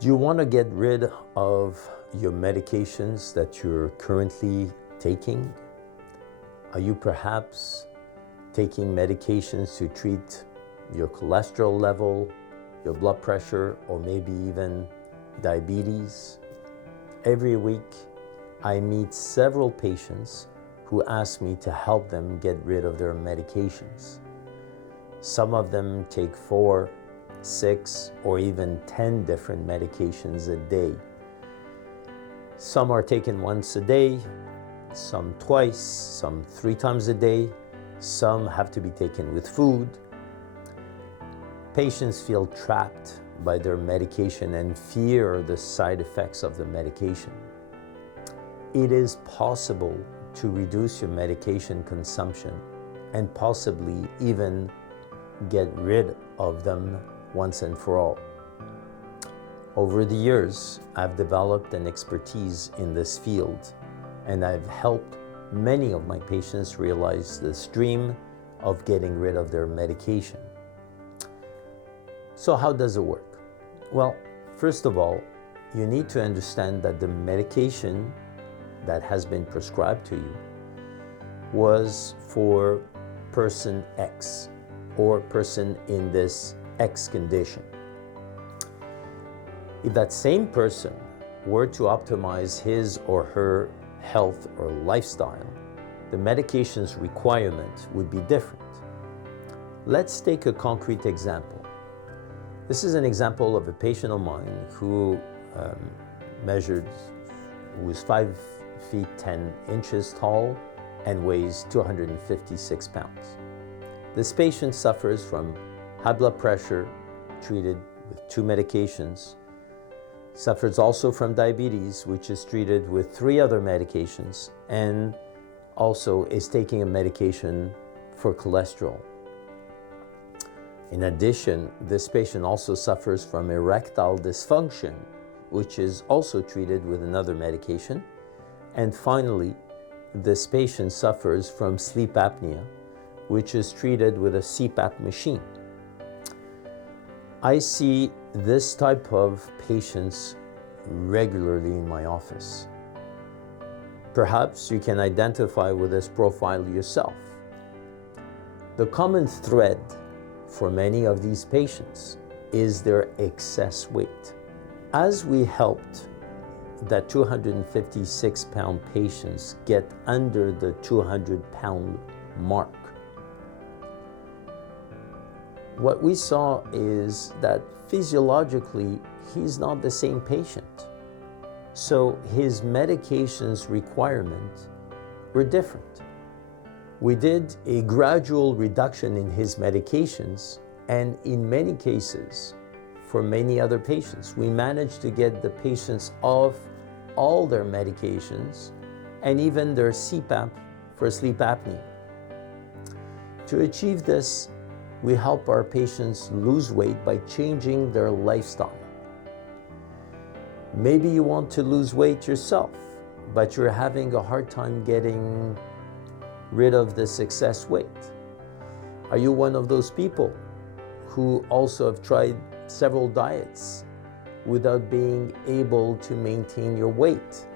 Do you want to get rid of your medications that you're currently taking? Are you perhaps taking medications to treat your cholesterol level, your blood pressure, or maybe even diabetes? Every week, I meet several patients who ask me to help them get rid of their medications. Some of them take 4, 6, or even 10 different medications a day. Some are taken once a day, some twice, some 3 times a day. Some have to be taken with food. Patients feel trapped by their medication and fear the side effects of the medication. It is possible to reduce your medication consumption and possibly even get rid of them once and for all. Over the years, I've developed an expertise in this field, and I've helped many of my patients realize this dream of getting rid of their medication. So how does it work? Well, first of all, you need to understand that the medication that has been prescribed to you was for person X or person in this X condition. If that same person were to optimize his or her health or lifestyle, the medication's requirement would be different. Let's take a concrete example. This is an example of a patient of mine who was 5 feet 10 inches tall and weighs 256 pounds. This patient suffers from high blood pressure, treated with 2 medications, suffers also from diabetes, which is treated with 3 other medications, and also is taking a medication for cholesterol. In addition, this patient also suffers from erectile dysfunction, which is also treated with another medication. And finally, this patient suffers from sleep apnea, which is treated with a CPAP machine. I see this type of patients regularly in my office. Perhaps you can identify with this profile yourself. The common thread for many of these patients is their excess weight. As we helped that 256-pound patients get under the 200-pound mark, what we saw is that physiologically, he's not the same patient. So his medications requirement were different. We did a gradual reduction in his medications, and in many cases, for many other patients, we managed to get the patients off all their medications and even their CPAP for sleep apnea. To achieve this, we help our patients lose weight by changing their lifestyle. Maybe you want to lose weight yourself, but you're having a hard time getting rid of this excess weight. Are you one of those people who also have tried several diets without being able to maintain your weight?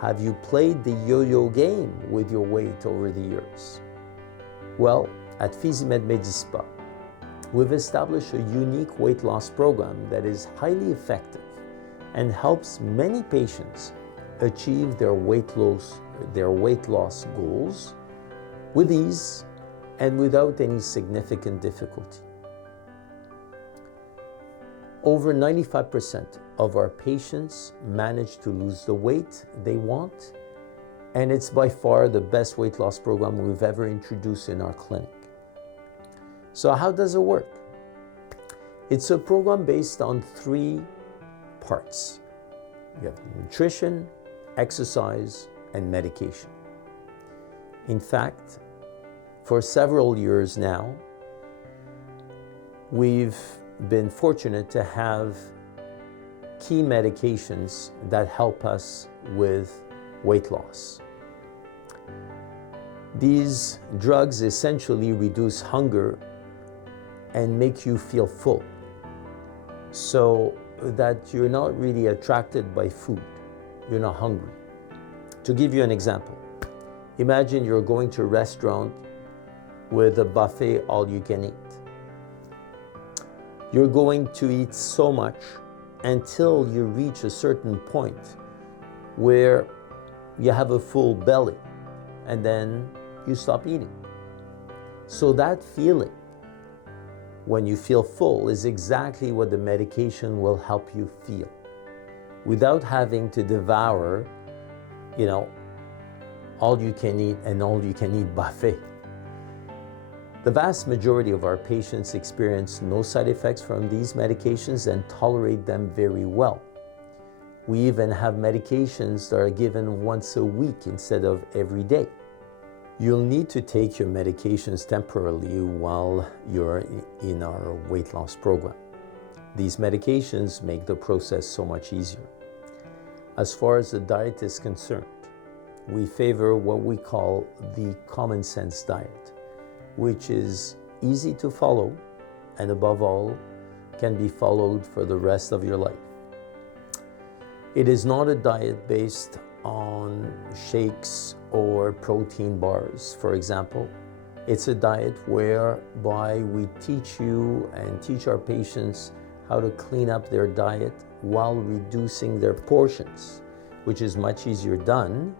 Have you played the yo-yo game with your weight over the years? Well, at Physimed Medispa, we've established a unique weight loss program that is highly effective and helps many patients achieve their weight loss goals with ease and without any significant difficulty. Over 95% of our patients manage to lose the weight they want, and it's by far the best weight loss program we've ever introduced in our clinic. So how does it work? It's a program based on 3 parts. You have nutrition, exercise, and medication. In fact, for several years now, we've been fortunate to have key medications that help us with weight loss. These drugs essentially reduce hunger and make you feel full. So that you're not really attracted by food. You're not hungry. To give you an example, imagine you're going to a restaurant with a buffet all you can eat. You're going to eat so much until you reach a certain point where you have a full belly and then you stop eating. So that feeling when you feel full is exactly what the medication will help you feel without having to devour, all you can eat and all you can eat buffet. The vast majority of our patients experience no side effects from these medications and tolerate them very well. We even have medications that are given once a week instead of every day. You'll need to take your medications temporarily while you're in our weight loss program. These medications make the process so much easier. As far as the diet is concerned, we favor what we call the common sense diet, which is easy to follow and above all, can be followed for the rest of your life. It is not a diet based on shakes or protein bars, for example. It's a diet whereby we teach you and teach our patients how to clean up their diet while reducing their portions, which is much easier done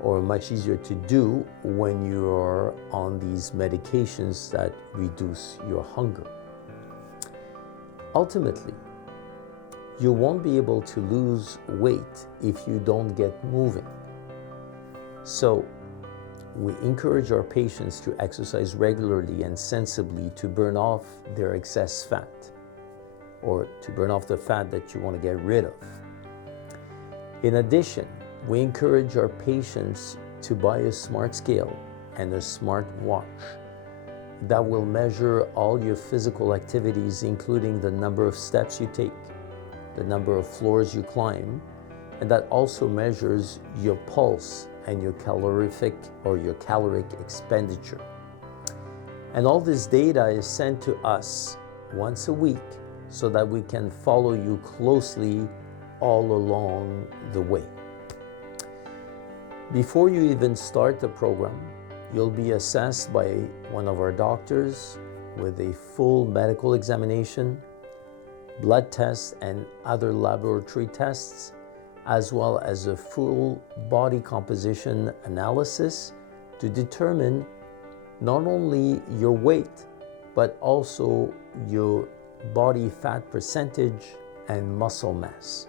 or much easier to do when you are on these medications that reduce your hunger. Ultimately, you won't be able to lose weight if you don't get moving. So, we encourage our patients to exercise regularly and sensibly to burn off their excess fat, or to burn off the fat that you want to get rid of. In addition, we encourage our patients to buy a smart scale and a smart watch that will measure all your physical activities, including the number of steps you take, the number of floors you climb, and that also measures your pulse and your calorific or your caloric expenditure. And all this data is sent to us once a week so that we can follow you closely all along the way. Before you even start the program, you'll be assessed by one of our doctors with a full medical examination, blood tests and other laboratory tests, as well as a full body composition analysis to determine not only your weight, but also your body fat percentage and muscle mass.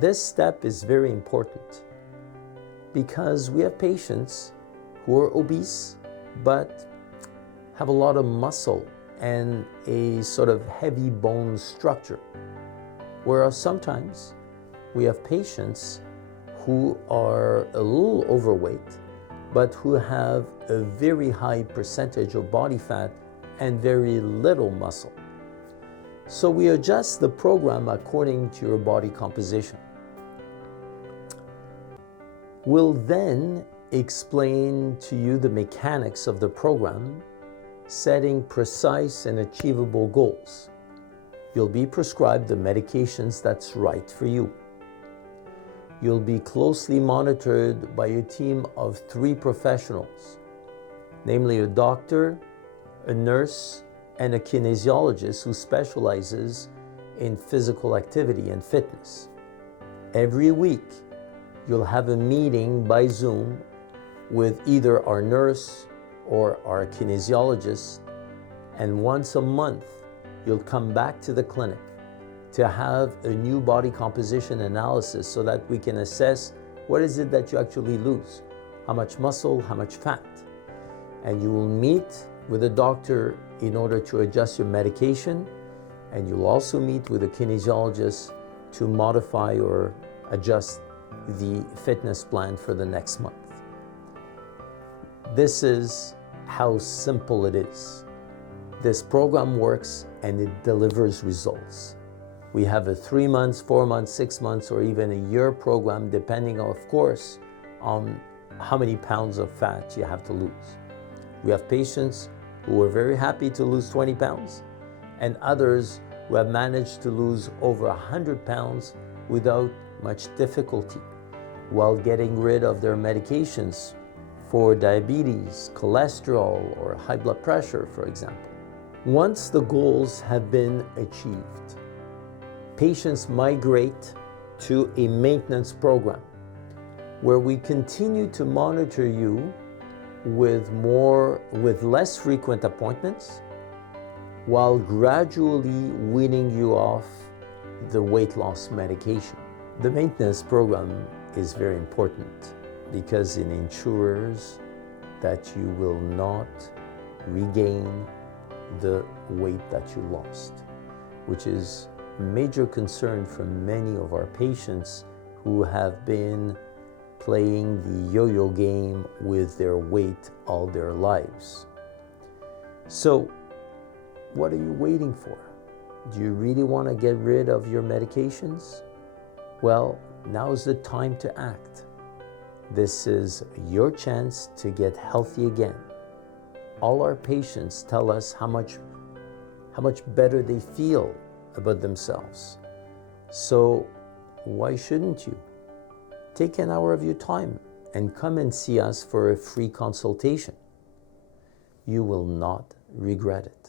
This step is very important because we have patients who are obese but have a lot of muscle and a sort of heavy bone structure. Whereas sometimes we have patients who are a little overweight but who have a very high percentage of body fat and very little muscle. So we adjust the program according to your body composition. We'll then explain to you the mechanics of the program, setting precise and achievable goals. You'll be prescribed the medications that's right for you. You'll be closely monitored by a team of 3 professionals, namely a doctor, a nurse, and a kinesiologist who specializes in physical activity and fitness. Every week, you'll have a meeting by Zoom with either our nurse or our kinesiologist, and once a month, you'll come back to the clinic to have a new body composition analysis so that we can assess what is it that you actually lose, how much muscle, how much fat. And you will meet with a doctor in order to adjust your medication, and you'll also meet with a kinesiologist to modify or adjust the fitness plan for the next month. This is how simple it is. This program works and it delivers results. We have a 3 months, 4 months, 6 months, or even a year program, depending, of course, on how many pounds of fat you have to lose. We have patients who are very happy to lose 20 pounds and others who have managed to lose over 100 pounds without much difficulty while getting rid of their medications for diabetes, cholesterol, or high blood pressure, for example. Once the goals have been achieved, patients migrate to a maintenance program where we continue to monitor you with less frequent appointments while gradually weaning you off the weight loss medication. The maintenance program is very important because it ensures that you will not regain the weight that you lost, which is a major concern for many of our patients who have been playing the yo-yo game with their weight all their lives. So, what are you waiting for? Do you really want to get rid of your medications? Well, now's the time to act. This is your chance to get healthy again. All our patients tell us how much better they feel about themselves. So why shouldn't you? Take an hour of your time and come and see us for a free consultation. You will not regret it.